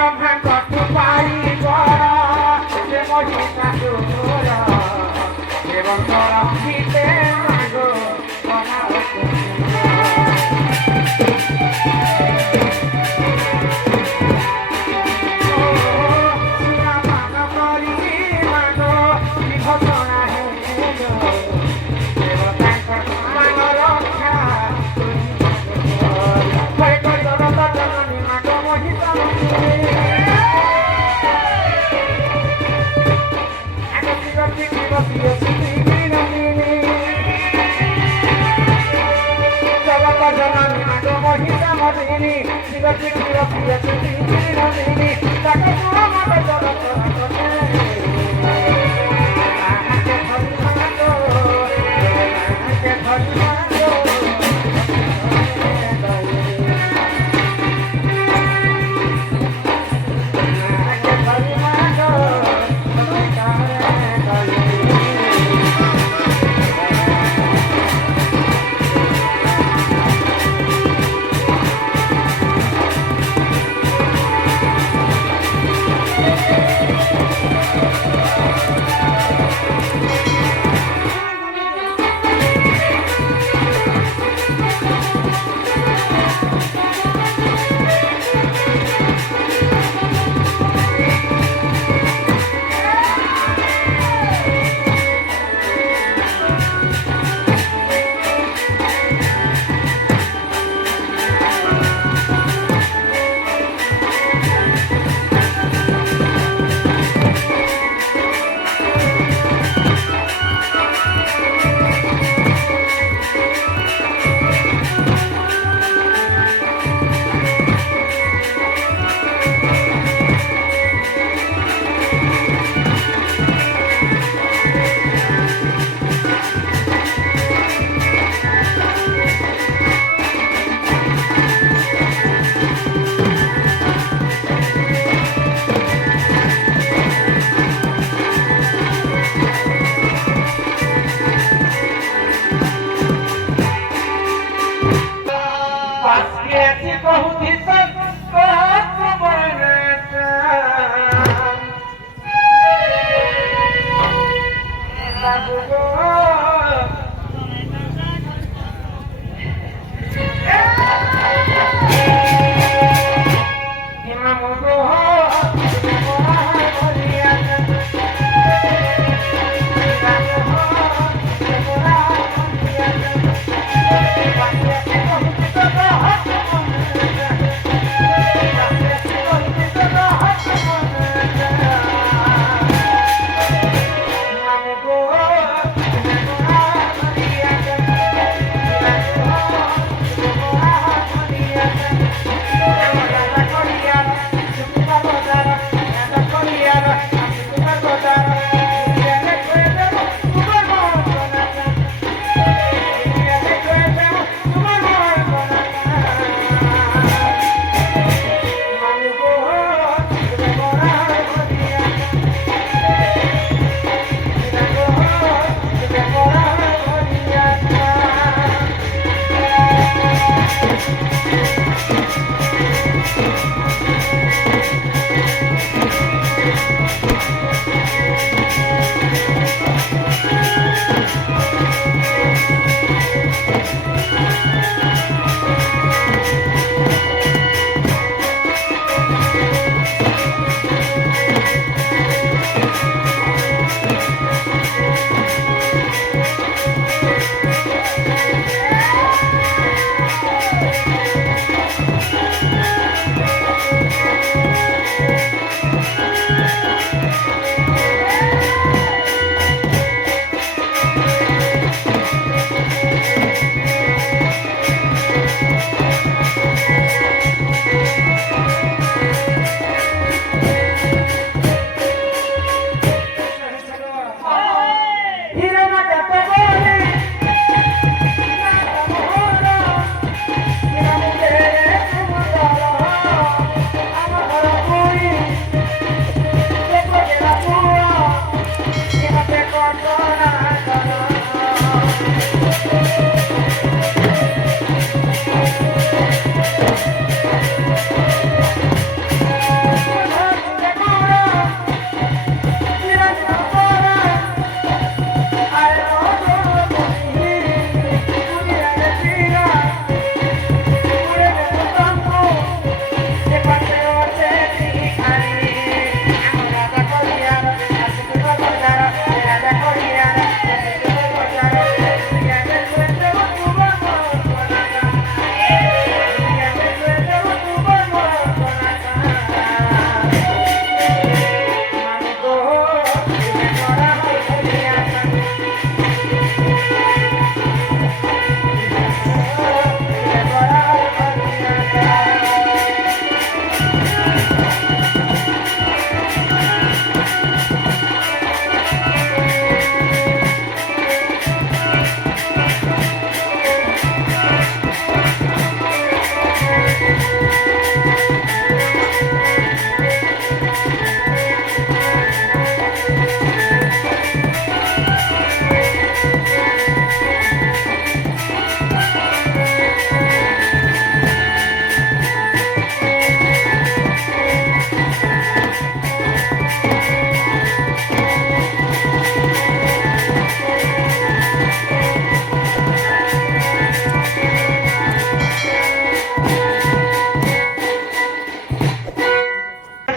ব্রহ্মাণ্ড পাই বড় সে মহিমা তোর এবং রক্ষিতে মাগো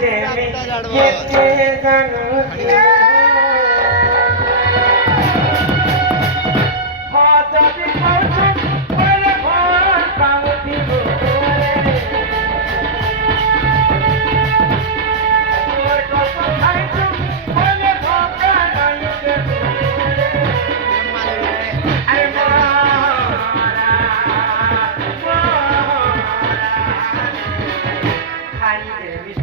रे येते गणती हाताची पावसात पहिले भर कामती रे कसं खायचं पहिले भोका नाही रे अरे मोरा खाई रे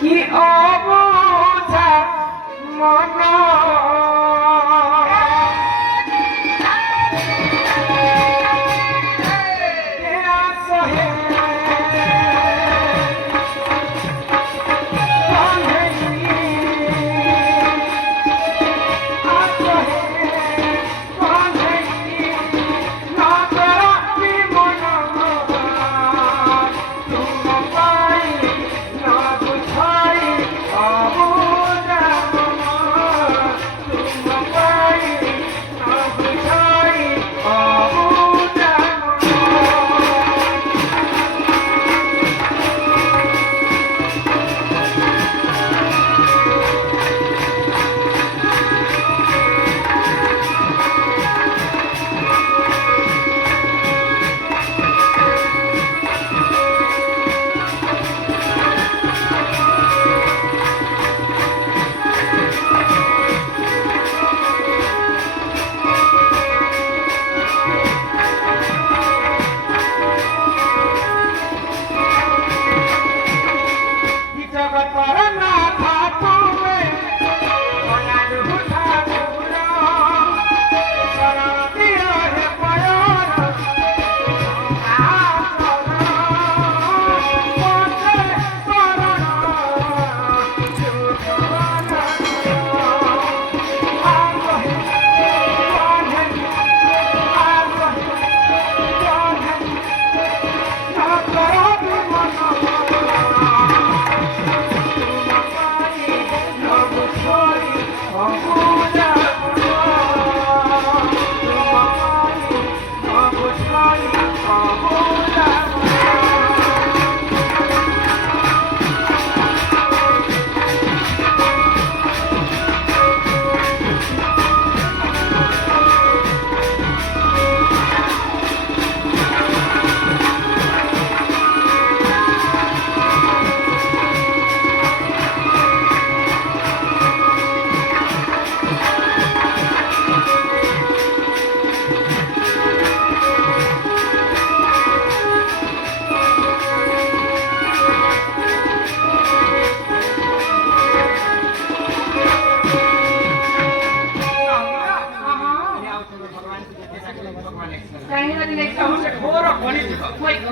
কি অবুঝা মন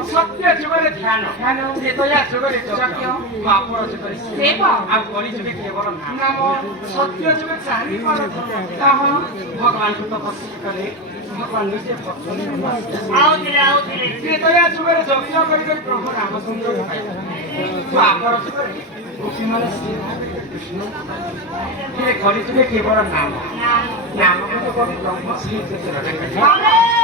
सत्य जुगले ध्यान ध्यान चेतया जुगले सत्य बापर जुगले सेव अब कलि जुगे केवल नाम सत्य जुगे चाहि पर भगवान को तपस्या करे भगवान निजे भक्त आओ धीरे चेतया जुगले जपिया करि प्रभु रामचंद्र बापर जुगले गोपी माने कृष्ण ये कलि जुगे केवल नाम नाम को तो ब्रह्म श्री चेतन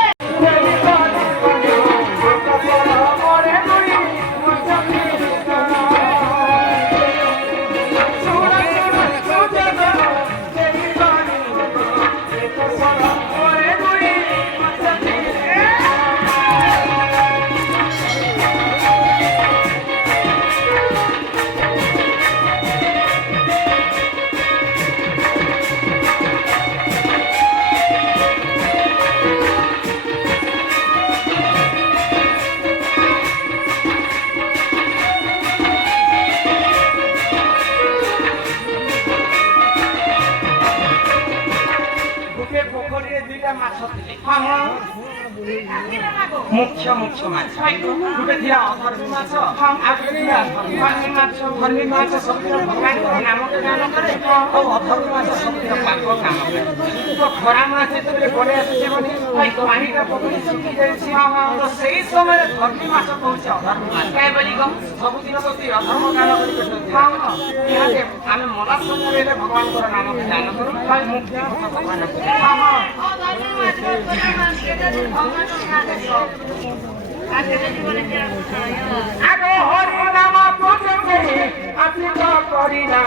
मुख्य मुख्य माछ गुटे थिया अधर्मी माछ आगु थिया धर्मी माछ सबतिर भगवान को नाम के गान करे और अधर्मी माछ सबतिर पाप काम करे तो खरा माछ जेतबे गले आसे बनी भाई पानी का पकड़ी सुखी जाय छी तो सेही समय धर्मी माछ पहुंचे अधर्मी माछ काय बोली गम सब दिन तो ती अधर्म गान करी बैठो यहाँ के आमे मला समय रे भगवान को नाम के गान करू भाई मुख्य भगवान आगो हरि नाम पूजते आसिक करिना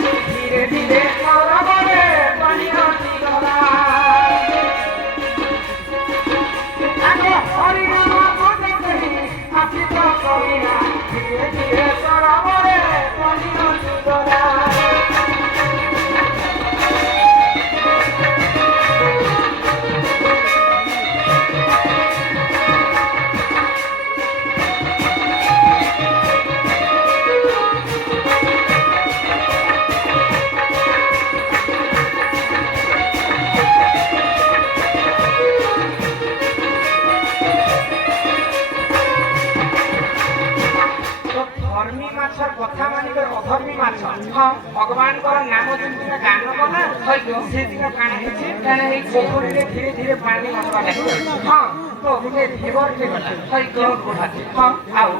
धीरे धीरे करबरे पानी नदी गला आगो हरि नाम पूजते आसिक करिना धीरे धीरे करबरे पानी नदी गला ମାଛର କଥା ମାନିକର ଅଧର୍ମୀ ମାଛ ହଁ ଭଗବାନଙ୍କର ନାମ ଯେମିତି ଗାନ କଲା ସେଦିନ କାଣା ହେଇଛି ପୋଖରୀରେ ଧୀରେ ଧୀରେ ପାଣି ଆସିବା ଲାଗି ହଁ ତ ଗୋଟେ ଧୀବରଟେ ଗଲା ହଁ ଆଉ